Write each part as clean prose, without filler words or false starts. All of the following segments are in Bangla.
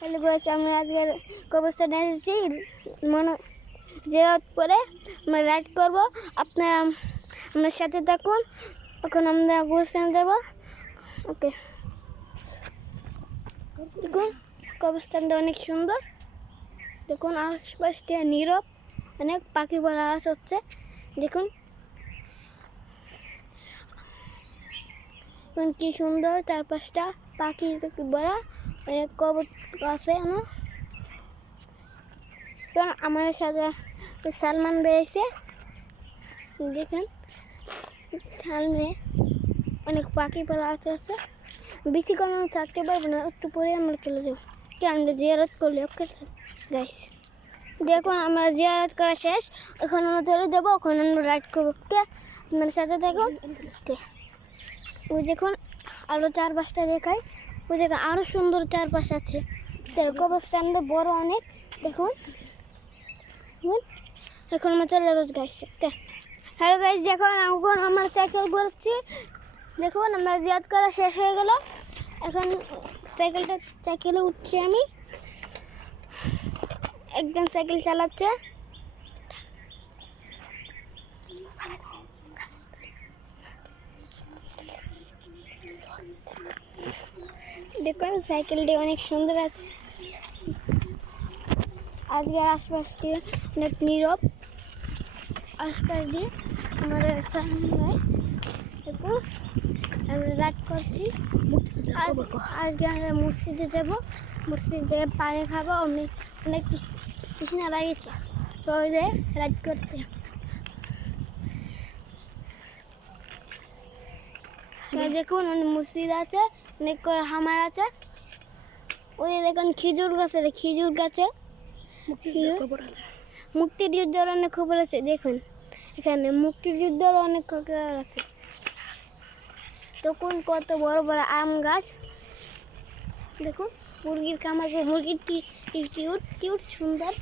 হ্যালো গাইস, আমরা আজকে কবরস্থানে এসেছি মানে জিয়ারত করে আমরা রাইড করবো। আপনারা আমার সাথে থাকুন। এখন আমরা কবরস্থানে যাব। ওকে, দেখুন কবরস্থানটা অনেক সুন্দর। দেখুন আশপাশটা নীরব, অনেক পাখি বলা আওয়াজ হচ্ছে। দেখুন কি সুন্দর চারপাশটা পাখি বলা, অনেক কবর আছে। আমার সাথে সালমান বেরিয়েছে, দেখেন সামনে অনেক পাখি পালা আছে। বেশিক্ষণ আমি থাকতে পারবো না, একটু পরে আমরা চলে যাবো। আমরা জিয়ারত করলে ওকে গাইস। দেখুন আমরা জিয়ারত করা শেষ, এখন আমরা চলে যাবো, এখন আমরা রাইড করবো। ওকে, আপনার সাথে দেখুন। ওই দেখুন আরও চারপাশটা দেখায়, ওই দেখুন আরও সুন্দর চারপাশ আছে। কবরস্থানটা বড় অনেক। দেখুন এখন আমরা চলে যাবো গাইস। ওকে, হ্যালো গাইস, দেখুন এখন আমার সাইকেল ঘুরছি। দেখুন আমরা জিয়ারত করা শেষ হয়ে গেল, এখন সাইকেলে উঠছি আমি। একজন সাইকেল চালাচ্ছে। দেখুন সাইকেলটি অনেক সুন্দর আছে। আজকের আশপাশ দিয়ে অনেক নীরব, আশপাশ দিয়ে আমাদের সামনে। দেখুন আমরা রাইড করছি। আজকে আমরা মসজিদে যাব, মসজিদে পানি খাবো। অনেক অনেক তৃষ্ণা লাগিয়েছে রোদে রাইড করতে। দেখুন অনেক মসজিদ আছে, অনেক করে হামার আছে। ওই দেখুন খেজুর গাছে মুক্তিযুদ্ধের অনেক খবর আছে। দেখুন এখানে মুক্তিযুদ্ধের অনেক খবর আছে। তখন কত বড় বড় আম গাছ। দেখুন মুরগির খামার, মুরগির কিউট কিউট সুন্দর।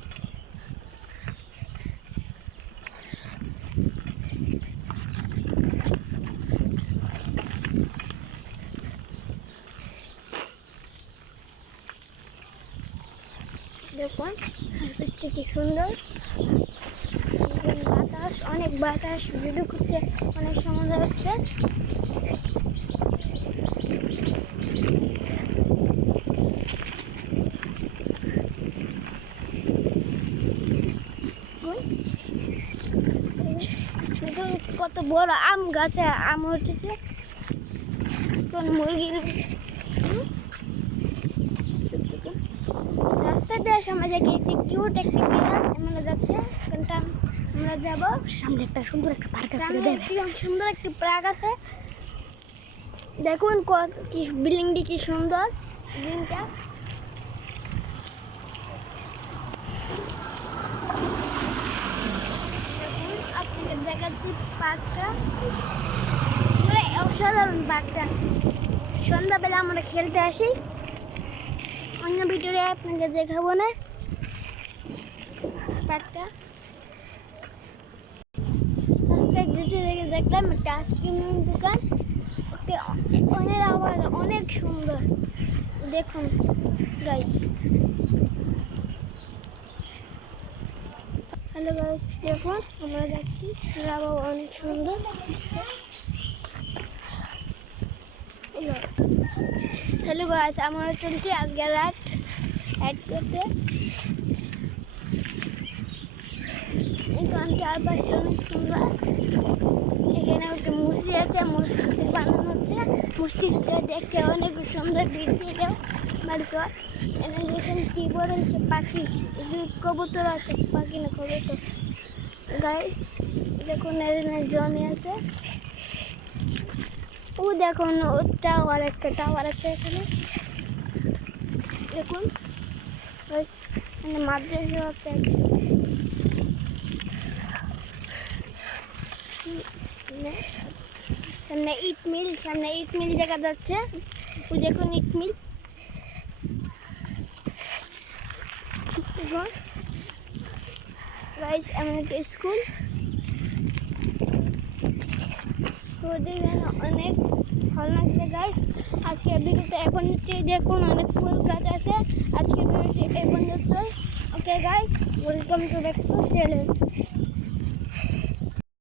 দেখুন কি সুন্দর বাতাস, অনেক বাতাস, ভিডিও করতে অনেক সুন্দর হচ্ছে। কত বড় আম গাছে আম উঠেছে। কোন মুরগির রাস্তা দেওয়ার সময় দেখি একটি কিউট একটি বিড়াল এমন যাচ্ছে। কোনটা আমরা যাব, সামনে একটা সুন্দর একটা পার্ক আছে। সুন্দর একটি পার্ক আছে। দেখুন কি বিল্ডিংটি কি সুন্দর। বিল্ডিংটা আপনাদের দেখাচ্ছি পার্কটা, অসাধারণ পার্কটা। সন্ধ্যাবেলা আমরা খেলতে আসি, অন্য ভিডিওতে আপনাকে দেখাবো না পার্কটা। রাস্তায় যেতে দেখে দেখলাম একটা আইসক্রিমের দোকান। ওকে, অনেক আবার অনেক সুন্দর। দেখুন গাইস, হ্যালো গাইস, দেখুন আমরা যাচ্ছি, বাবা অনেক সুন্দর। হ্যালো গাইস, আমরা চলছি আজকে রাইড করতে। এখানে চারপাশটা অনেক সুন্দর। এখানে একটা মসজিদ আছে, মসজিদ বানানো হচ্ছে। মসজিদটা দেখতে অনেক সুন্দর। বৃদ্ধি বাড়িতে এখানে দেখেন কি বড় হচ্ছে পাখি, কবুতর আছে, পাখি না কবুতর। গাইস দেখুন এখানে জমি আছে। ও দেখুন টাওয়ার, একটা টাওয়ার আছে এখানে। দেখুন মাদ্রাসা আছে। সামনে ইট মিল দেখা যাচ্ছে। ওই দেখুন ইট মিল। গাইস আমাদের স্কুল, অনেক ভালো লাগছে গাইস। আজকের ভিডিওটা এখন হচ্ছে দেখুন অনেক ফুল গাছ আছে। আজকের ভিডিওটি এই পর্যন্তই। Okay guys, welcome to back to channel.